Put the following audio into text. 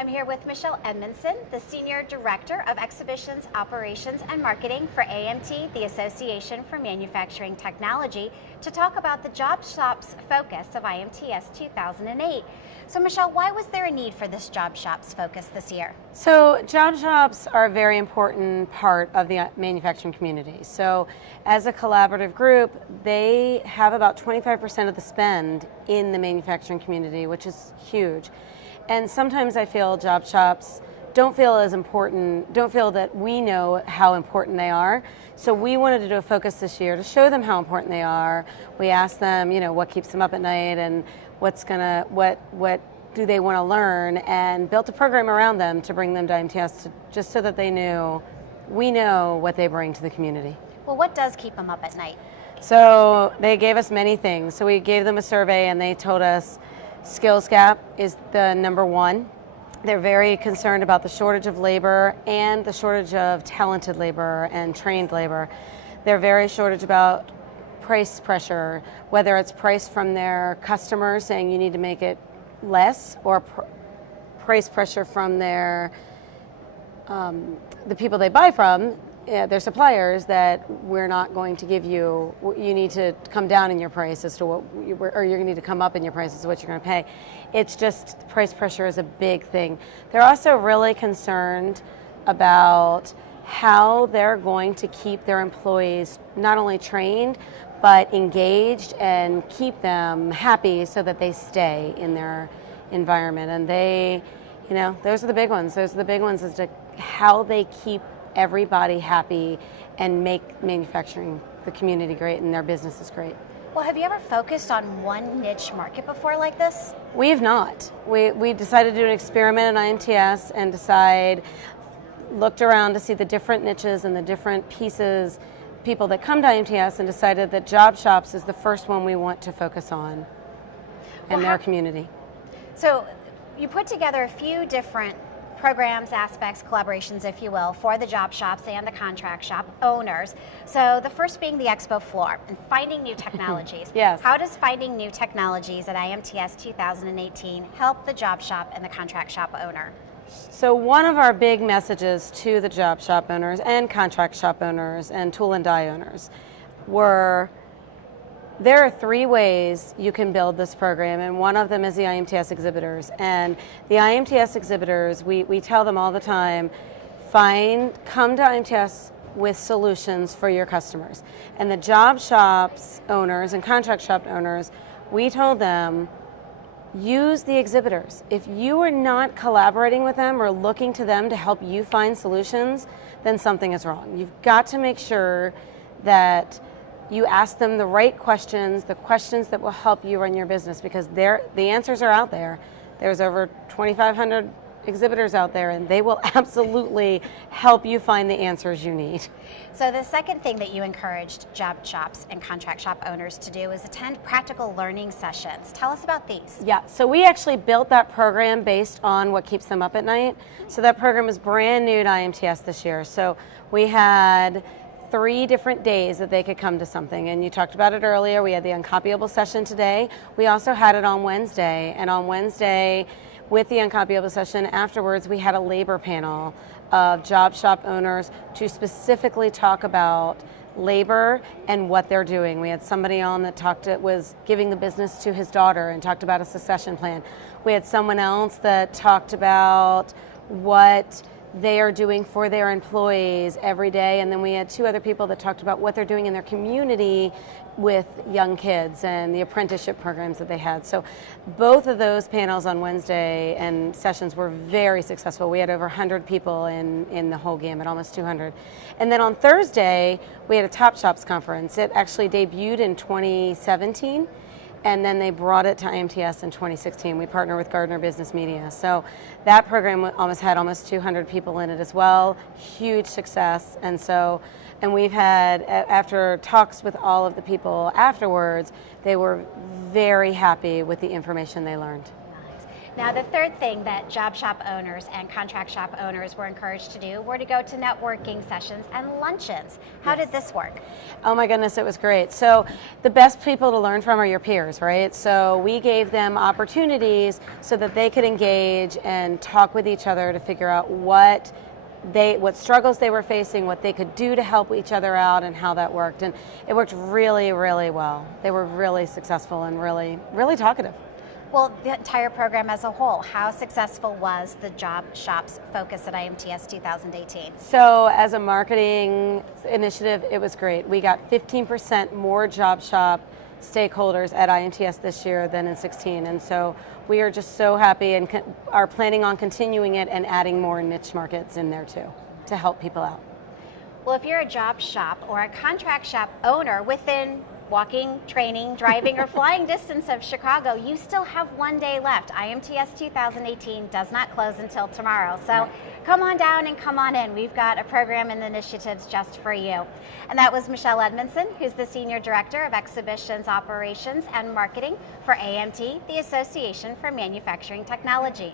I'm here with Michelle Edmonson, the Senior Director of Exhibitions, Operations, and Marketing for AMT, the Association for Manufacturing Technology, to talk about the Job Shops focus of IMTS 2008. So Michelle, why was there a need for this Job Shops focus this year? So Job Shops are a very important part of the manufacturing community. So as a collaborative group, they have about 25% of the spend in the manufacturing community, which is huge. And sometimes I feel Job Shops don't feel as important, don't feel that we know how important they are. So we wanted to do a focus this year to show them how important they are. We asked them, what keeps them up at night and what do they want to learn, and built a program around them to bring them to IMTS just so that they knew we know what they bring to the community. Well, what does keep them up at night? So they gave us many things. So we gave them a survey and they told us skills gap is the number one. They're very concerned about the shortage of labor and the shortage of talented labor and trained labor. They're very shortage about price pressure, whether it's price from their customers saying you need to make it less, or price pressure from their the people they buy from, their suppliers, that we're not going to give you, you need to come down in your price as to what, or you're going to need to come up in your price as to what you're going to pay. It's just price pressure is a big thing. They're also really concerned about how they're going to keep their employees not only trained, but engaged and keep them happy so that they stay in their environment. And they, those are the big ones. Those are the big ones as to how they keep everybody happy and make manufacturing, the community, great and their businesses great. Well, have you ever focused on one niche market before like this? We have not. We decided to do an experiment at IMTS and looked around to see the different niches and the different people that come to IMTS, and decided that Job Shops is the first one we want to focus on in their community. So you put together a few different programs, aspects, collaborations, if you will, for the Job Shops and the contract shop owners. So the first being the expo floor and finding new technologies. Yes. How does finding new technologies at IMTS 2018 help the Job Shop and the contract shop owner? So one of our big messages to the Job Shop owners and contract shop owners and tool and die owners were, there are 3 ways you can build this program, and one of them is the IMTS exhibitors. And the IMTS exhibitors, we tell them all the time, come to IMTS with solutions for your customers. And the Job Shops owners and contract shop owners, we told them, use the exhibitors. If you are not collaborating with them or looking to them to help you find solutions, then something is wrong. You've got to make sure that you ask them the right questions, the questions that will help you run your business, because the answers are out there. There's over 2,500 exhibitors out there, and they will absolutely help you find the answers you need. So the second thing that you encouraged Job Shops and contract shop owners to do is attend practical learning sessions. Tell us about these. Yeah, so we actually built that program based on what keeps them up at night. So that program is brand new to IMTS this year. So we had 3 different days that they could come to something, and you talked about it earlier. We had the uncopyable session today. We also had it on Wednesday, and on Wednesday, with the uncopyable session afterwards, we had a labor panel of Job Shop owners to specifically talk about labor and what they're doing. We had somebody on that was giving the business to his daughter and talked about a succession plan. We had someone else that talked about what they are doing for their employees every day, and then we had 2 other people that talked about what they're doing in their community with young kids and the apprenticeship programs that they had. So both of those panels on Wednesday and sessions were very successful. We had over 100 people in the whole gamut, almost 200. And then on Thursday, we had a Top Shops conference. It actually debuted in 2017. And then they brought it to IMTS in 2016. We partner with Gardner Business Media. So that program had almost 200 people in it as well. Huge success. And we've had, after talks with all of the people afterwards, they were very happy with the information they learned. Nice. Now, the third thing that job shop owners and contract shop owners were encouraged to do were to go to networking sessions and luncheons. How did this work? Oh my goodness, it was great. So the best people to learn from are your peers, right? So we gave them opportunities so that they could engage and talk with each other to figure out what struggles they were facing, what they could do to help each other out, and how that worked. And it worked really, really well. They were really successful and really, really talkative. Well, the entire program as a whole, how successful was the job shops focus at IMTS 2018? So as a marketing initiative, it was great. We got 15% more job shop stakeholders at IMTS this year than in 16, and so we are just so happy and are planning on continuing it and adding more niche markets in there too to help people out. Well, if you're a job shop or a contract shop owner within walking, training, driving, or flying distance of Chicago, you still have 1 day left. IMTS 2018 does not close until tomorrow. So come on down and come on in. We've got a program and initiatives just for you. And that was Michelle Edmonson, who's the Senior Director of Exhibitions, Operations, and Marketing for AMT, the Association for Manufacturing Technology.